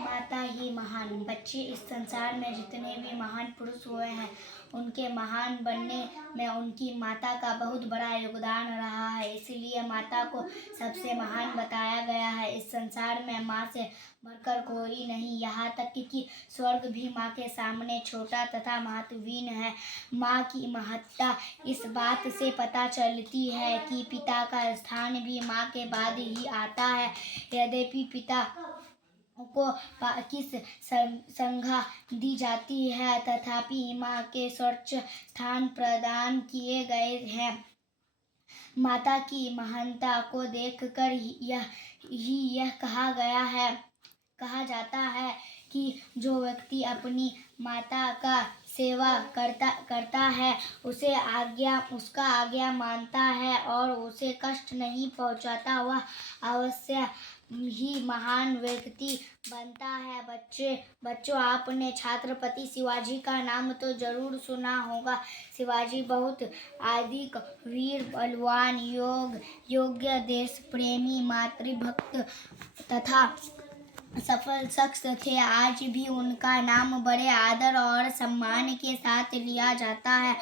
माता ही महान। बच्चे इस संसार में जितने भी महान पुरुष हुए हैं, उनके महान बनने में उनकी माता का बहुत बड़ा योगदान रहा है। इसलिए माता को सबसे महान बताया गया है। इस संसार में माँ से बढ़कर कोई नहीं, यहाँ तक कि स्वर्ग भी माँ के सामने छोटा तथा महत्वहीन है। माँ की महत्ता इस बात से पता चलती है कि पिता का स्थान भी माँ के बाद ही आता है। यद्यपि पिता को किस संज्ञा दी जाती है, तथापि माँ के सर्वोच्च स्थान प्रदान किए गए हैं। माता की महानता को देखकर यह कहा जाता है कि जो व्यक्ति अपनी माता का सेवा करता है, उसका आज्ञा मानता है और उसे कष्ट नहीं पहुंचाता, वह अवश्य ही महान व्यक्ति बनता है। बच्चों, आपने छत्रपति शिवाजी का नाम तो जरूर सुना होगा। शिवाजी बहुत अधिक वीर, बलवान, योग्य, देश प्रेमी, मातृभक्त तथा सफल शख्स थे। आज भी उनका नाम बड़े आदर और सम्मान के साथ लिया जाता है।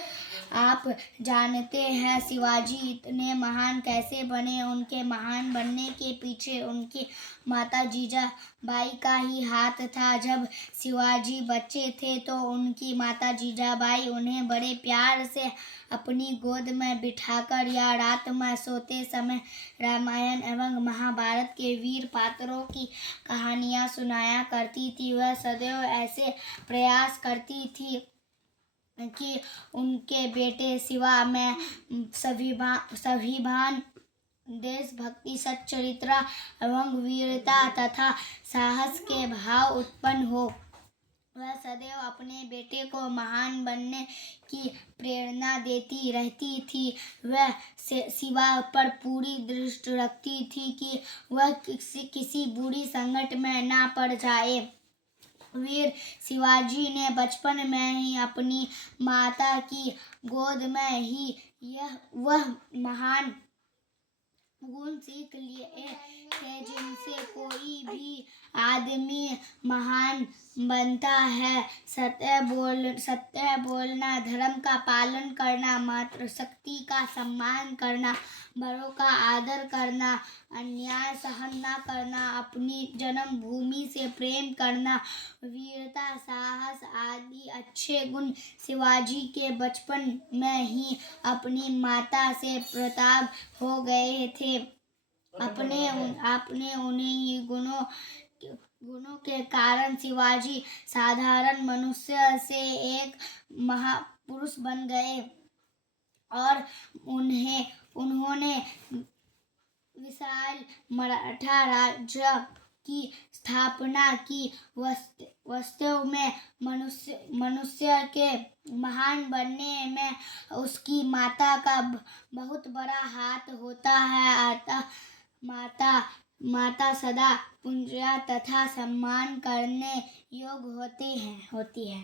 आप जानते हैं शिवाजी इतने महान कैसे बने? उनके महान बनने के पीछे उनकी माता जीजाबाई का ही हाथ था। जब शिवाजी बच्चे थे तो उनकी माता जीजाबाई उन्हें बड़े प्यार से अपनी गोद में बिठाकर या रात में सोते समय रामायण एवं महाभारत के वीर पात्रों की कहानियाँ सुनाया करती थी। वह सदैव ऐसे प्रयास करती थी कि उनके बेटे शिवा में स्वाभिमान, देशभक्ति, सच्चरित्र एवं वीरता तथा साहस के भाव उत्पन्न हो। वह सदैव अपने बेटे को महान बनने की प्रेरणा देती रहती थी। वह शिवा पर पूरी दृष्टि रखती थी कि वह किसी बुरी संकट में ना पड़ जाए। वीर शिवाजी ने बचपन में ही अपनी माता की गोद में ही वह महान गुण सीख लिए थे जिनसे कोई भी आदमी महान बनता है। सत्य बोलना, धर्म का पालन करना, मातृशक्ति का सम्मान करना, बड़ों का आदर करना, अन्याय सहन न करना, अपनी जन्मभूमि से प्रेम करना, वीरता, साहस आदि अच्छे गुण शिवाजी के बचपन में ही अपनी माता से प्राप्त हो गए थे। अपने उन्हीं गुणों के कारण शिवाजी साधारण मनुष्य से एक महापुरुष बन गए और उन्होंने विशाल मराठा राज्य की स्थापना की। वास्तव में मनुष्य के महान बनने में उसकी माता का बहुत बड़ा हाथ होता है। अतः माता सदा पूज्य तथा सम्मान करने योग्य होती है।